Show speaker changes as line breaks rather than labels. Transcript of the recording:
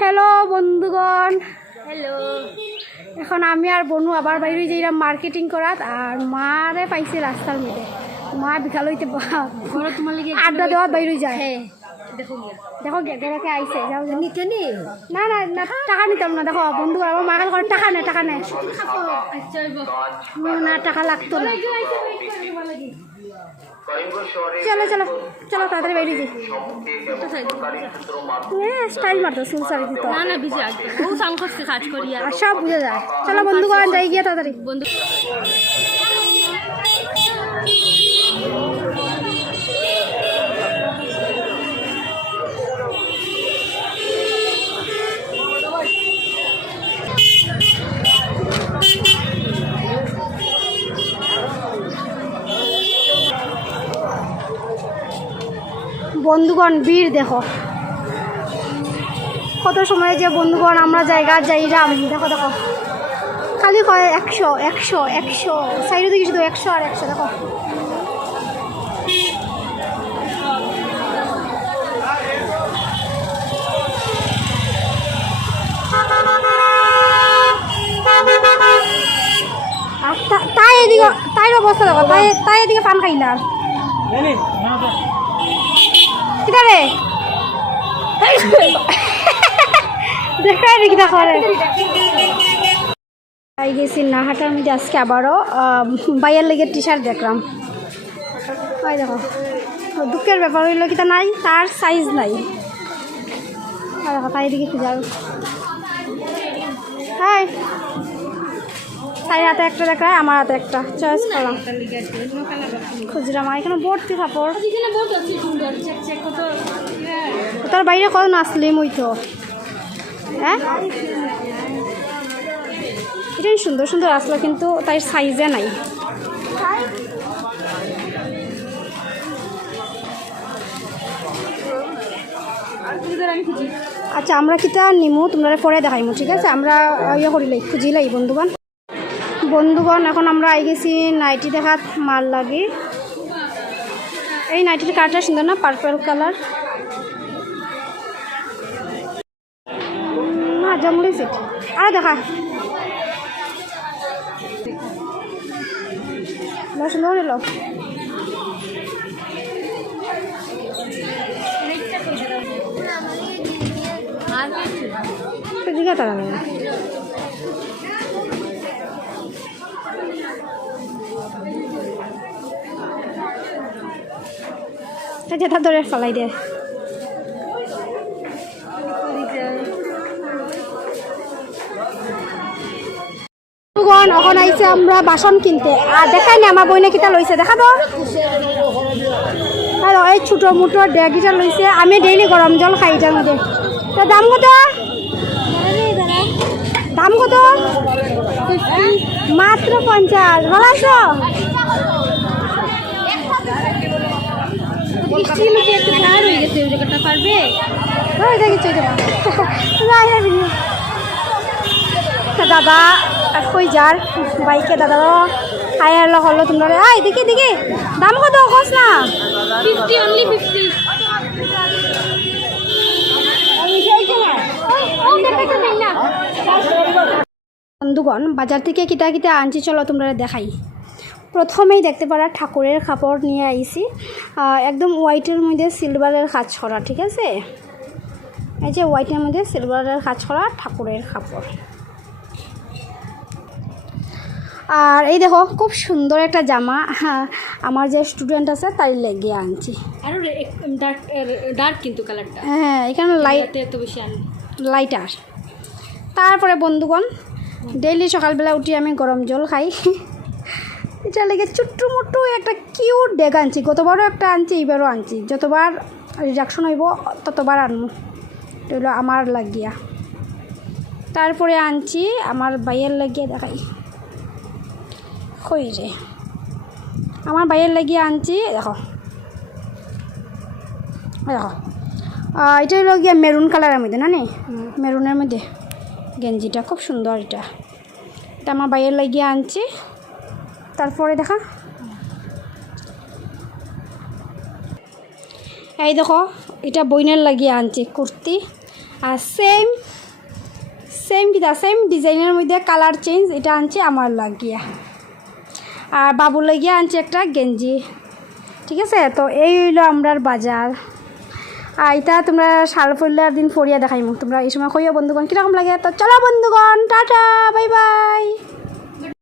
Hello বন্ধুগণ।
Hello
এখন আমি আর বনু আবার বাইরে যাইলাম মার্কেটিং করাত আর মারে পাইছে রাস্তার মধ্যে। মা বিকাল হইতে আড্ডা দেওয়া বাইরে যায়।
হ্যাঁ। দেখো গিয়া।
দেখো গেগেরাকে আইছে যাও যাও।
নিতে নি?
না না না টাকা নিতাম না দেখো বন্ধু আমার মা করে টাকা নে টাকা নে
আচ্ছা
না টাকা লাগতো না। চলো চলো চলো তাড়াতাড়ি বাইরে যাই। হ্যাঁ স্টাইল মারতো চুল সারি দিত।
না না বিজা বহু সংকটকে কাজ করিয়া।
আর সব বুঝে যায়। চলো বন্ধুগণ যাই গিয়ে তাড়াতাড়ি।
বন্ধু
বন্ধুগণ, বীর দেখো। কত সময় যে বন্ধুগণ আমরা জায়গা যাইরাম, দেখো দেখো। খালি কয় একশো একশো একশো। সাইডে দিকে শুধু একশো আর একশো, দেখো। তাই এদিকে তাই অবস্থা দেখো, তাই তাই এদিকে পান খাইলাম কিটা রে দেখাই রে কিটা করে তাই গেছি নাহাটার মধ্যে আজকে আবারও বাইয়ের লেগে টি শার্ট দেখলাম। ওই দেখো, দুঃখের ব্যাপার হইল কিটা নাই, তার সাইজ নাই। দেখো, তাই দিকে খুঁজাল হাই। তাই হাতে একটা দেখায়, আমার হাতে একটা। চয়েস করলাম। খুচরা মা, এখানে ভর্তি কাপড়। তার বাইরে কত নাচলিম তো? হ্যাঁ? সুন্দর সুন্দর আসলো, কিন্তু তাই সাইজে নাই। আচ্ছা আমরা কিটা নিমু তোমরা পরে দেখাইমু, ঠিক আছে? আমরা ইয়ে করিলাই খুঁজিলাই বন্ধুগণ। বন্ধুগণ, এখন আমরা আই গেছি নাইটি দেখাত মাল লাগি এই নাইটির কালারটা সুন্দর না পার্পল কালার না জঙ্গলি সিট আর দেখা। সুন্দর লো।
আর
সেদিকে তারা যেটা ধরে ফেলাই দে। এখন আইছে আমরা বাসন কিনতে। আর দেখাই না, আমার বইনে কিটা লইছে, দেখা তো। আর এই ছোটো মোটো ডেগিটা লইছে, আমি ডেইলি গরম জল খাই এটার মধ্যে তা দাম কত? দাম কত? মাত্র পঞ্চাশ, ভালো আছো?
একটু হয়ে গেছে ওই জায়গাটা পারবে?
দাদা কই যার? বাইকে দাদা আয়ার হলো তোমরা আই দেখি দেখি। দাম কত? কস না।
ফিফটি অনলি ফিফটি
বন্ধুগণ বাজার থেকে কিতা কিতা আনছি চলো তোমরা দেখাই। প্রথমেই দেখতে পারা ঠাকুরের কাপড় নিয়ে আইছি। একদম হোয়াইটের মধ্যে সিলভারের কাজ করা ঠিক আছে? এই যে হোয়াইটের মধ্যে সিলভারের কাজ করা ঠাকুরের কাপড়। আর এই দেখো খুব সুন্দর একটা জামা। হ্যাঁ, আমার যে স্টুডেন্ট আছে তাই লেগে আনছি।
আরও ডার্ক ডার্ক কিন্তু কালারটা
হ্যাঁ এখানে লাইট
এতে বেশি
লাইটার তারপরে বন্ধুগণ ডেইলি সকালবেলা উঠি আমি গরম জল খাই। এটা লেগে ছোট্ট মোট্ট একটা কিউট ডেগ আনছি। গতবারও একটা আনছি, এইবারও আনছি। যতবার রিডাকশন হইব, ততবার আনব। এটা হলো আমার লাগিয়া। তারপরে আনছি আমার বাইয়ের লাগিয়ে, দেখাই। কই রে? আমার বাইয়ের লাগিয়ে আনছি, দেখো। দেখো। এটা হলো গিয়া মেরুন কালারের মধ্যে, না নে? মেরুনের মধ্যে। গেঞ্জিটা খুব সুন্দর এটা। এটা আমার বাইয়ের লাগিয়ে আনছি। তারপরে দেখা। এই দেখো, এটা বইনের লাগিয়ে আনছি কুর্তি। আর সেম সেম কিতা সেম ডিজাইনের মধ্যে কালার চেঞ্জ এটা আনছে আমার লাগিয়া। আর বাবুর লাগিয়া আনছে একটা গেঞ্জি। ঠিক আছে? তো এই হইল আমরার বাজার। আর এটা তোমরা শাল ফুল্লার দিন ফরিয়া দেখাইমু। তোমরা এই সময় কইও বন্ধুগণ কীরকম লাগে? তো চলো বন্ধুগণ, টাটা বাই বাই